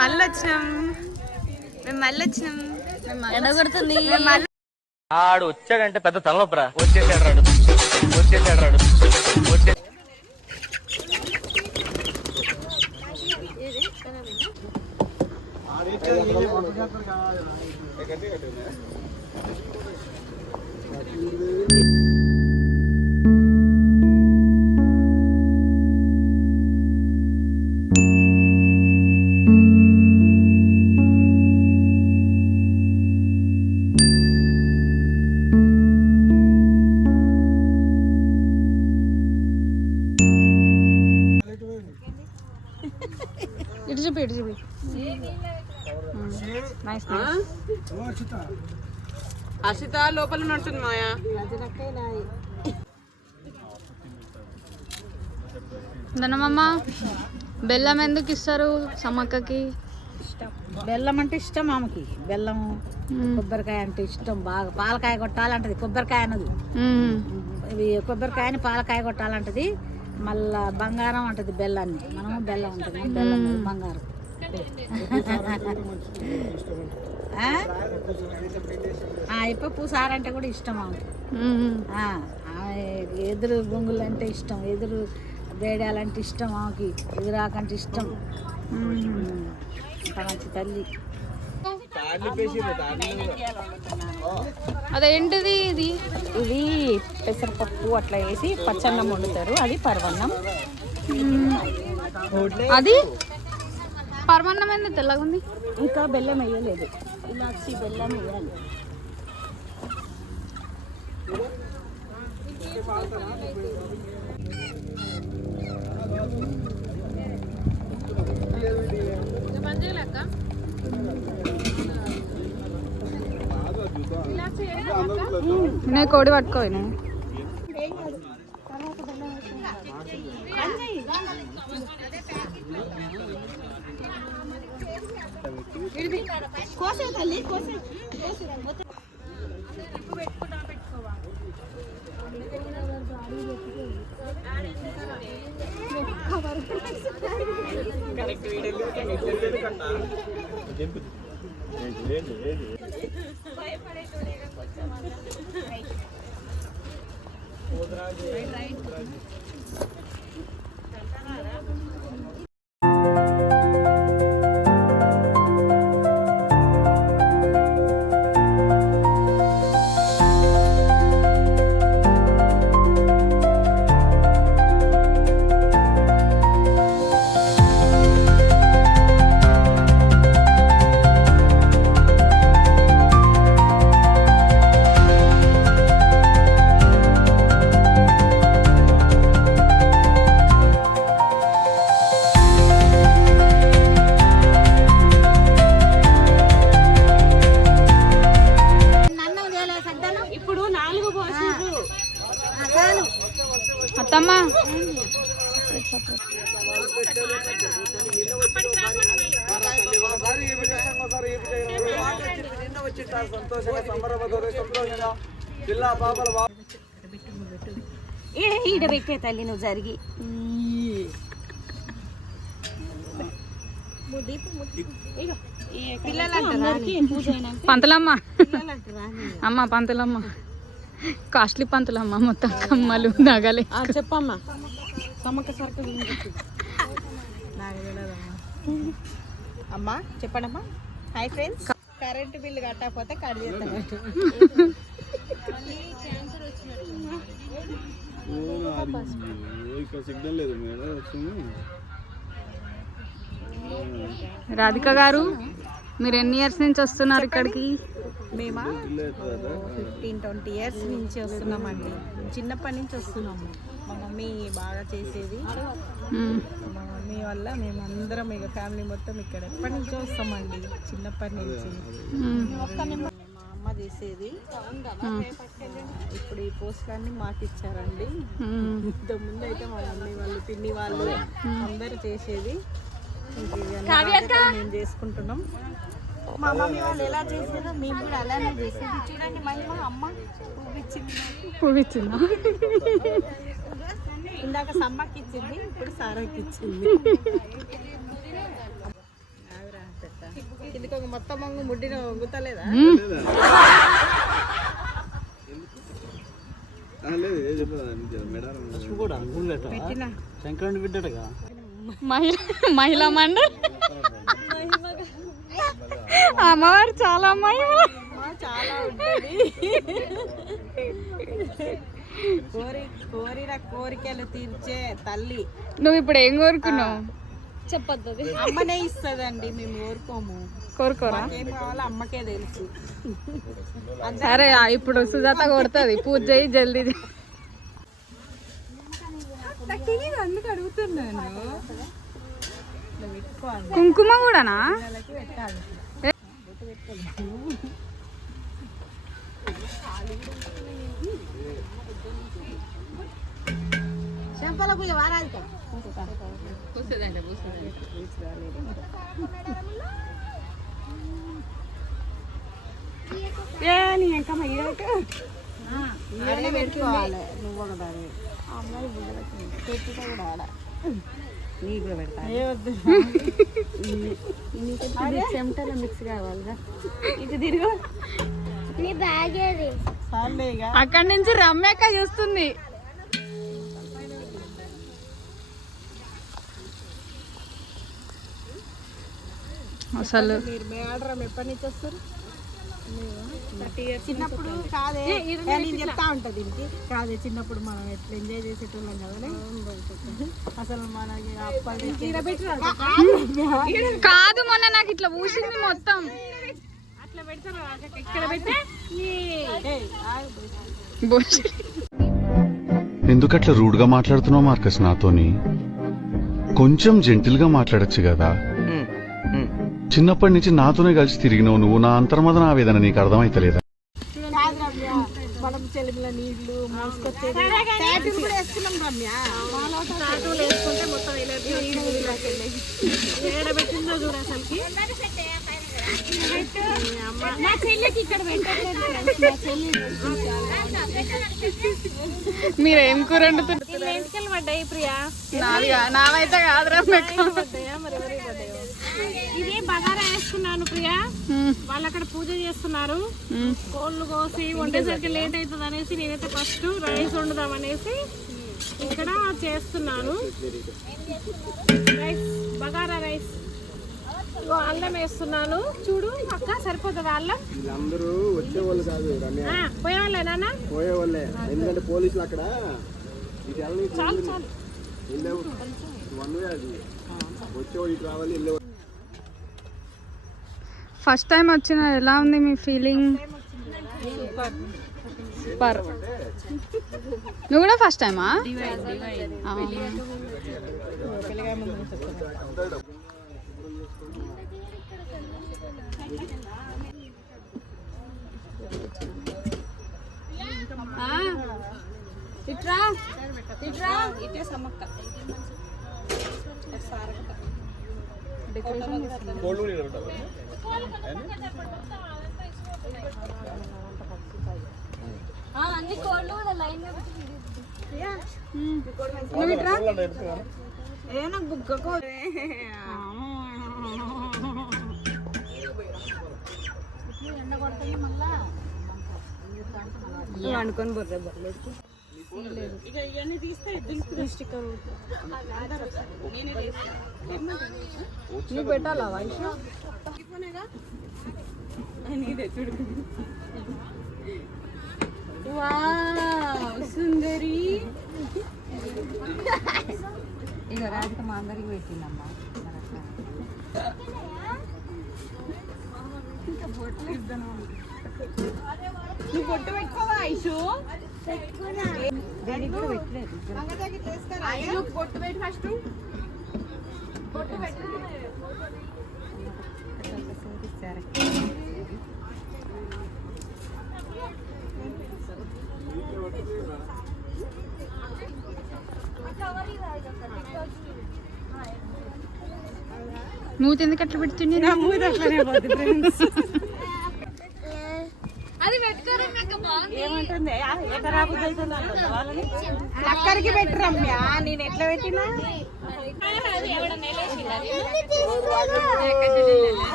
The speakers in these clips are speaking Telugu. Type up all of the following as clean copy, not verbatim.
మళ్ళీ వచ్చినాం ఎండగొడుతుంది. ఆడు వచ్చాడంటే పెద్ద తలనొప్పరా. వచ్చేసాడు రాడు. ఇటు చూపి అసిత లోపల ఉన్నట్టుంది మాయా. ధనమమ్మ బెల్లం ఎందుకు ఇస్తారు సమ్మక్కకి? బెల్లం అంటే ఇష్టం ఆమెకి. బెల్లం కొబ్బరికాయ అంటే ఇష్టం బాగా. పాలకాయ కొట్టాలంటది, కొబ్బరికాయ అన్నది. ఇవి కొబ్బరికాయని పాలకాయ కొట్టాలంటది. మళ్ళా బంగారం అంటది బెల్లాన్ని. మనము బెల్లం ఉంటుంది, బెల్లం బంగారం. ఇప్ప పూసారు అంటే కూడా ఇష్టం ఆమెకి. ఎదురు గొంగులు అంటే ఇష్టం, ఎదురు బేడాలంటే ఇష్టం ఆమెకి, ఎదురాకంటే ఇష్టం. మంచి తల్లి. అదేంటిది ఇది? ఇది పెసరపప్పు అట్లా వేసి పచ్చన్నం వండుతారు, అది పరవన్నం. అది పరమాన్నం ఏంది తెల్లగా ఉంది? ఇంకా బెల్లం వేయలేదు, ఇలాచి బెల్లం వేయాలి. నేను కోడి పట్టుకోను. అత్తమ్మ ఈడ పెట్టే తల్లి నువ్వు జరిగి పంతులమ్మ, అమ్మ పంతులమ్మ, కాస్ట్లీ పంతులమ్మ, మొత్తం కమ్మలు నగలే. చెప్పమ్మా సమ్మక్క సరుకు అమ్మా చెప్పండమ్మా. హాయ్ ఫ్రెండ్స్, కరెంటు బిల్లు కట్టకపోతే కట్ చేస్తాను. రాధిక గారు, మీరు ఎన్ని ఇయర్స్ నుంచి వస్తున్నారు ఇక్కడికి? మేమా 15-20 ఇయర్స్ నుంచి వస్తున్నామండి. చిన్నప్పటి నుంచి వస్తున్నాము. మా మమ్మీ బాగా చేసేది. మా మమ్మీ వల్ల మేమందరం ఇక ఫ్యామిలీ మొత్తం ఇక్కడ ఎప్పటి నుంచో వస్తామండి, చిన్నప్పటి నుంచి. మా అమ్మ చేసేది. ఇప్పుడు ఈ పోస్టులన్నీ మాకు ఇచ్చారండి. ఇంతకుముందు అయితే మా మమ్మీ వాళ్ళు, పిన్ని వాళ్ళు అందరూ చేసేది. మేము చేసుకుంటున్నాం. మా మమ్మీ వాళ్ళు ఎలా చేసేదో మేము కూడా అలానే చేసేది. చూడండి మహిమ అమ్మ పువ్విచ్చిందా? ఇందాక సమ్మకి ఇచ్చింది, ఇప్పుడు సారాకి ఇచ్చింది. కొంగు మొత్తం మంగు ముడ్డిన వంగుతలేదా? పెట్టినా శంకరుని బిడ్డగా మహిళా మండలి అమ్మవారు చాలా అమ్మాయి చాలా ఉంటుంది. కోరిన కోరికలు తీర్చే తల్లి. నువ్వు ఇప్పుడు ఏం కోరుకున్నావు చెప్పద్దు. అమ్మనే ఇస్తదండి, మేము కోరుకోము. కోరుకోరా? ఏం కావాలో అమ్మకే తెలుసు. సరే ఇప్పుడు సుజాత కొడుతుంది, పూజ చేయి జల్దీ. అందుకు అడుగుతున్నాను. కుంకుమ కూడానా? పెట్టాలి. చెంపలకు వారాది ఇంకమ్మ పెట్టుకోవాలి. నువ్వు కూడా అమ్మాయి పెట్టుకో కూడా ఆడ నీకు కూడా పెడతా. చెమటలో మిక్స్ కావాలిగా. ఇటు తిరుగు. అక్కడి నుంచి రమ్యక్క చూస్తుంది. అసలు మీరు మేడరం ఎప్పటి నుంచి వస్తారు? చిన్నప్పుడు కాదే నేను చెప్తా ఉంటా దీనికి. కాదే చిన్నప్పుడు మనం ఎట్లా ఎంజాయ్ చేసేటోళ్ళం కదా. అసలు మనకి కాదు, మొన్న నాకు ఇట్లా పూసింది మొత్తం. ఎందుకట్లా రూడ్ గా మాట్లాడుతున్నావు మార్కస్ నాతోని? కొంచెం జెంటిల్ గా మాట్లాడచ్చు కదా. చిన్నప్పటి నుంచి నాతోనే కలిసి తిరిగినావు నువ్వు. నా అంతర్మదన ఆవేదన నీకు అర్థమైతలేదా? మనం చెలిమిల నీళ్లు మోసుకొచ్చేది వేసుకున్నాం రమ్య. వేసుకుంటే మొత్తం ఏడబెట్టిందో చూడ అసలుకి. మీరేం కూర వండుతున్నారు? పడ్డాయి ప్రియా. నావైతే కాదురా. ఇది బగారా వేసుకున్నాను ప్రియా. వాళ్ళు అక్కడ పూజ చేస్తున్నారు. కోళ్ళు కోసి వండేసరికి లేట్ అవుతుంది అనేసి నేనైతే ఫస్ట్ రైస్ వండుదాం అనేసి ఇక్కడ చేస్తున్నాను. Rice, bagara rice. అల్లం వేస్తున్నాను. చూడు అక్క, సరిపోతుంది అల్లం? అందరూ వచ్చేవాళ్ళు కాదు, పోయేవాళ్ళే నాన్న, పోయేవాళ్ళే. ఎందుకంటే పోలీసులు అక్కడ చాలు చాలు వచ్చేవాళ్ళు ఇటు రావాలి, వెళ్ళేవాళ్ళు. ఫస్ట్ టైం వచ్చిన ఎలా ఉంది మీ ఫీలింగ్? సూపర్. నువ్వు కూడా ఫస్ట్ టైమా? ఇట్రా ఇట్రా. ఇటే సమ్మక్క అన్ని కోళ్ళు కూడా లైన్ గా నువ్వు ఇట్రా. ఏ నాకు బుగ్గకో ఎండ కొడుతుంది మళ్ళా అనుకొని బొర్రె బొర్రె ఇక ఇవన్నీ తీస్తే స్టిక్కర్ నీకు పెట్టాలా వయసు? నీదే చూడు. సుందరి. ఇక రాధిక మా అందరికి పెట్టిందమ్మా. నువ్వు బొట్టు పెట్టుకోవా ఐషు? బొట్టు పెట్టి ఫస్ట్ బొట్టు పెట్టు. నువ్వు ఎందుకు అట్లా పెడుతుంది? అది పెట్టుకోరు ఏమంటుంది? అక్కడికి పెట్టి రమ్య. నేను ఎట్లా పెట్టినా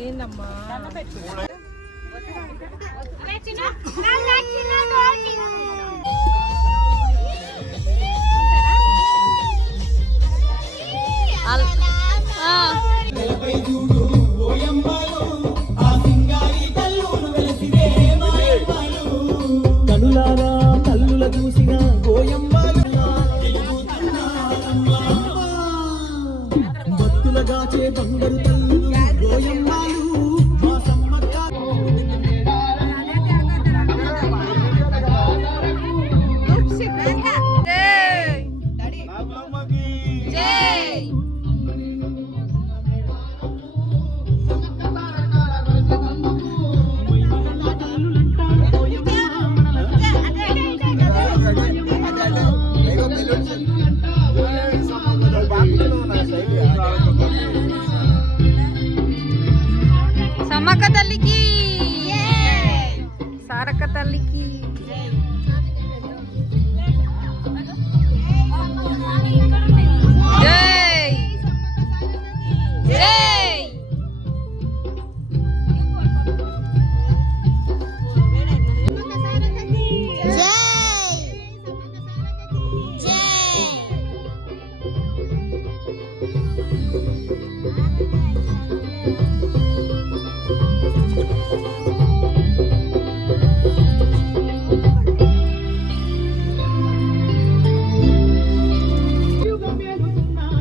ఏందమ్మా కనులారా కల్లుల చూసిన గోయమ్మాలు భక్తులగాచే బంగారు తల్లులు గోయమ్మాలు మా సమ్మక్క సమ్మక్క తల్లికి సారక్క తల్లికి జై జై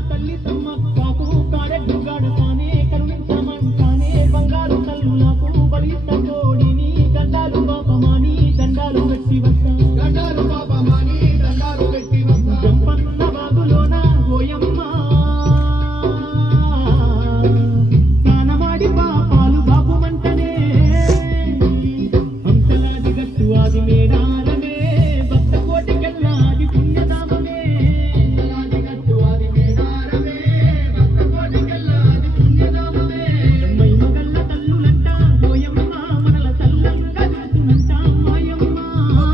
తల్లి సమ్మక్కకు కాడెడ్డుగాడు తానే కరుణించమంటానే బంగారు తల్లులకు బలిత కోడిని దండాలు పాపమాని దండాలు పెట్టి వస్తా దండాలు పాపమాని దండాలు పెట్టి వస్తా జంపన్న బాగులోన గోయమ్మ స్నానమాడి పాపాలు బాపుమంటనే హంసలాది గట్టు ఆది మేడారమే భక్త కోటికెళ్ళాది పుణ్యధామమే హంసలాది గట్టు ఆది మేడారమే భక్త కోటికెళ్ళాది పుణ్యధామమే మైమగల్ల తల్లులంట గోయమ్మ మనల తల్లంగా చూసునంట మాయమ్మ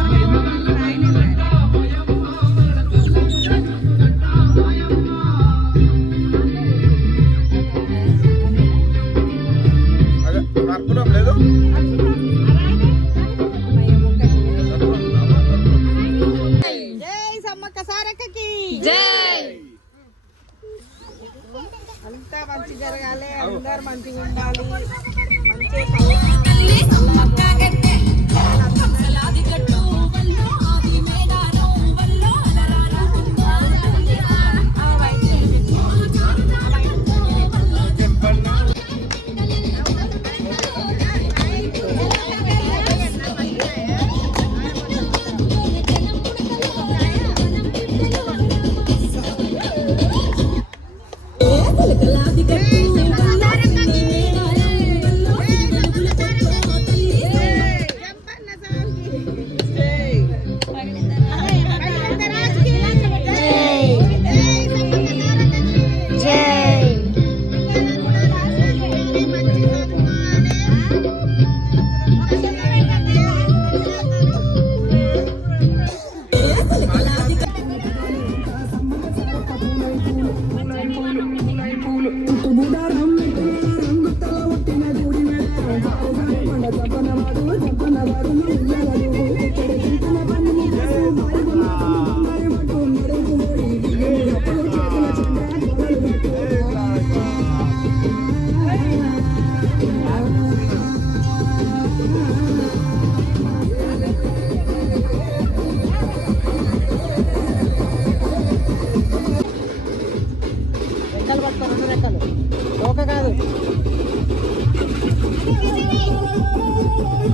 మైమగల్ల తల్లులంట గోయమ్మ మనల తల్లంగా చూసునంట మాయమ్మ జై సమ్మక్క సారక్కకి జై అంతా మంచి జరగాలి అందరు మంచిగా ఉండాలి మంచి రెక్కలు పట్టుకో రెండు రెక్కలు తోక కాదు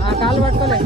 ఆ కాళ్ళు పట్టుకోలే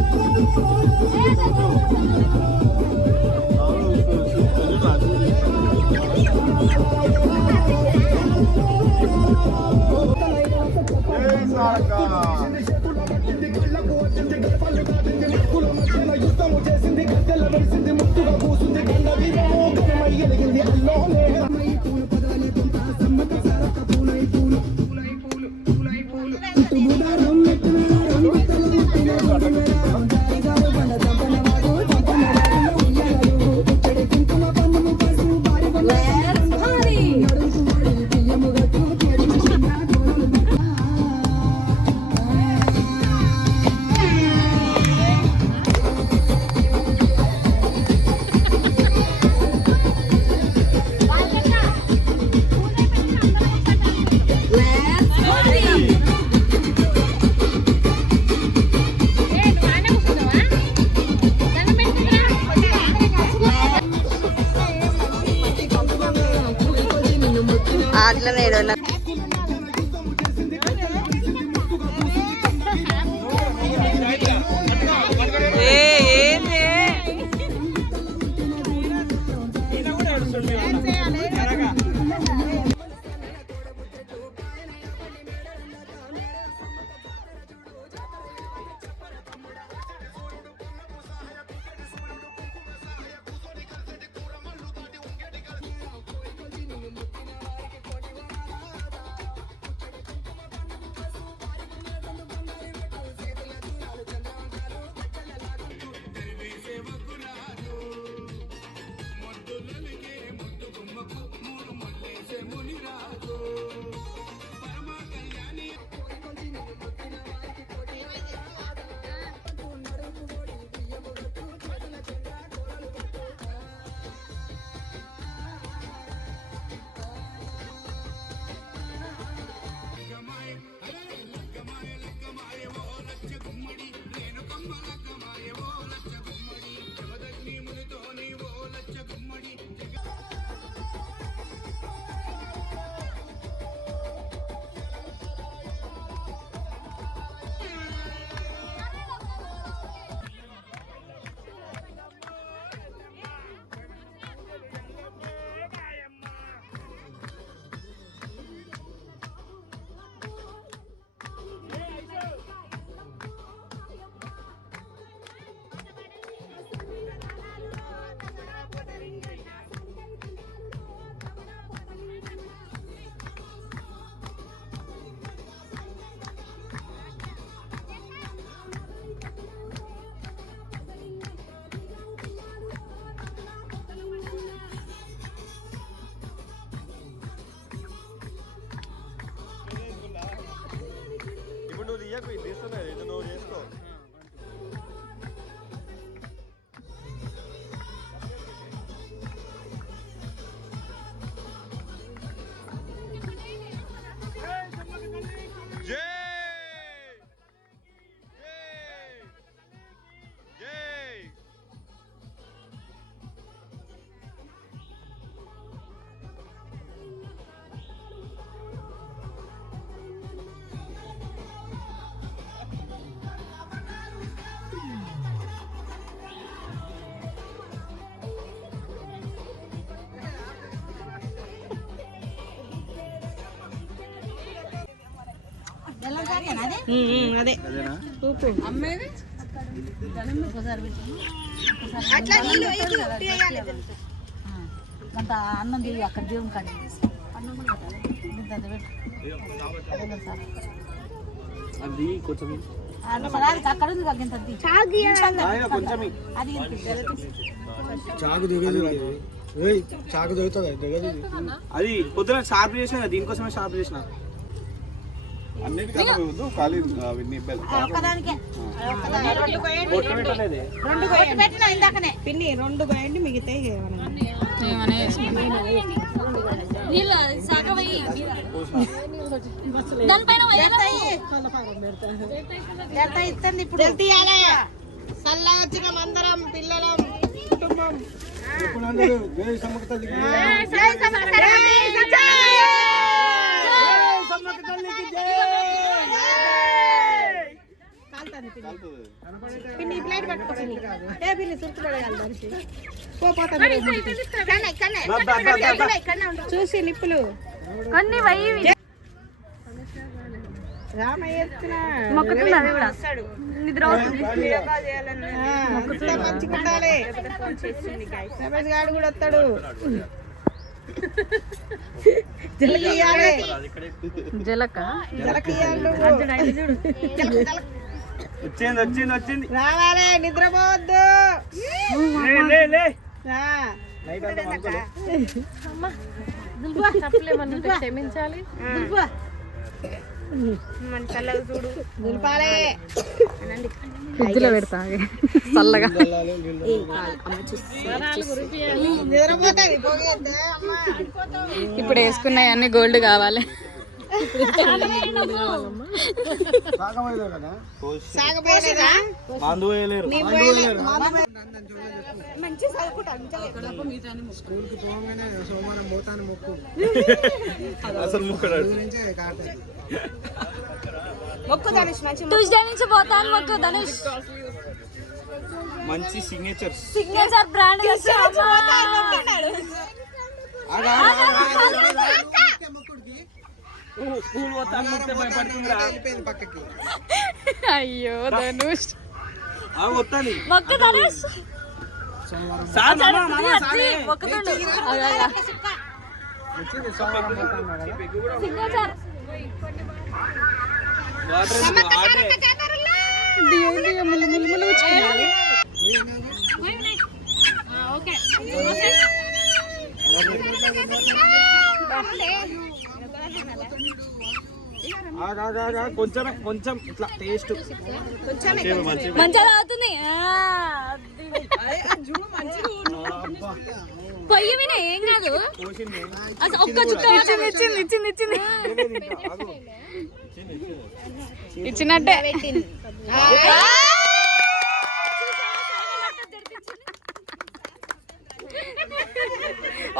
పిల్లనేడు ఇప్పుడు నువ్వు తీయకు ఇది తీస్తున్నాయి ఇది నువ్వు చేసుకో అదే అమ్మేది అట్లా నీళ్ళు వేయాలి. అంత అన్నం తిరిగి అక్కడ దేవుని కాడ అది కొంచెం అక్కడ ఉంది ఇంత అది చాకు దిగదు చాకు దిగుతుంది దిగదు అది పొద్దున షార్ప్ చేసిన దీనికోసమే షార్ప్ చేసిన అన్నిటికీ ఖాళీ ఒక్కదానికే పెట్టినా ఇందాకనే పిన్ని 2 గోయండి మిగతాయి ఏమనే వేసుకున్నాం. నీళ్ళు సగం వెయ్యి దానిపైన ఇస్తుంది ఇప్పుడు తీయాలి. సల్లా వచ్చిన అందరం పిల్లలం కుటుంబం పిన్ని ప్లేట్ పట్టుకోండి ఏ పిన్ని సుర్తుపడేయాలి మనిషి చూసి నిప్పులు కొన్ని వయ్యి రామయ్య మొక్కుతుంది అది కూడా నిద్ర మంచిగా ఉండాలి. రమేష్ గారు కూడా వస్తాడు. జలకియాలి జలక జలకియాలు వచ్చింది రావాలి. నిద్రపోవద్దు. క్షమించాలి చూడు దులిపాలి. ఫ్రిడ్జ్ లో పెడతా చల్లగా నిద్రపోతుంది. ఇప్పుడు వేసుకున్నాయి అన్ని గోల్డ్ కావాలి. సాగపోయలేదా? మందు వేయలేరు. మంచి చదువుకుంటాను స్కూల్కి పోగానే సోమవారం పోతాను మొక్కు అసలు ముక్కడాడు మొక్కు ధనుష్ మంచి ట్యూస్డే నుంచి పోతాను మొక్కు ధనుష్. మంచి సిగ్నేచర్స్ సిగ్నేచర్ బ్రాండ్ స్కూల్ పోతాను మొక్కితే భయపడుతుందిరా పక్కకి. అయ్యో ధనుష్ వస్తాను మొక్కు ధనుష్. మొక్కుతుండు సిగ్నేచర్ ముళ్ళు ముళ్ళు ముళ్ళు వచ్చుకున్నాడు. కొంచెం కొంచెం ఇట్లా టేస్ట్ మంచిగా అవుతుంది. పొయ్యి మీద ఏం కాదు, అసలు ఒక్క చుక్క ఇచ్చింది ఇచ్చింది ఇచ్చింది ఇచ్చినట్టే.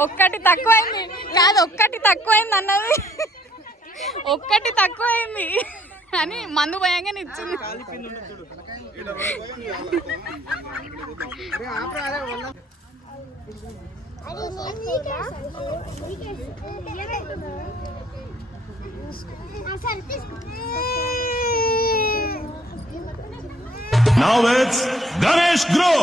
ఒక్కటి తక్కువైంది కాదు, ఒక్కటి తక్కువైంది అన్నది, ఒక్కటి తక్కువైంది అని మందు పోయంగానే ఇచ్చింది. Now it's Ganesh Grow.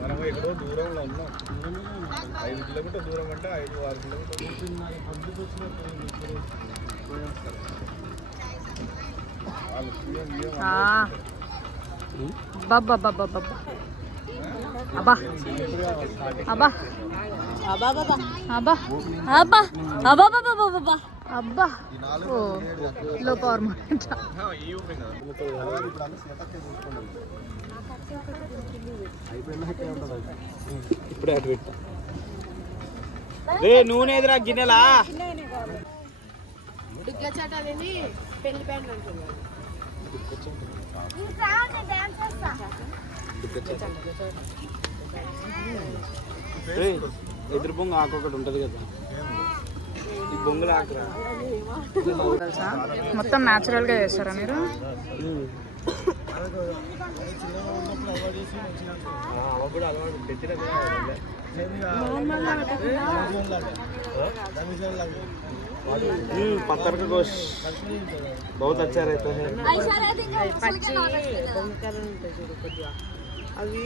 మనం ఎక్కడో దూరంలో ఉన్నాం, 5 కిలోమీటర్ దూరం అంటే 5-6 కిలోమీటర్లు. అబ్బా అబ్బా అబ్బా అబ్బా అబ్బా అబ్బా ఓ లో పవర్ మాట. ఇప్పుడే అటు పెట్టా రే నూనె ఎదురా గిన్నెలా ఎదురు బొంగ ఆకు ఒకటి ఉంటది కదా, ఈ బొంగులు ఆకురా మొత్తం న్యాచురల్ గా చేస్తారా మీరు? पत्थर का गोश्त बहुत अच्छा रहता है. అవి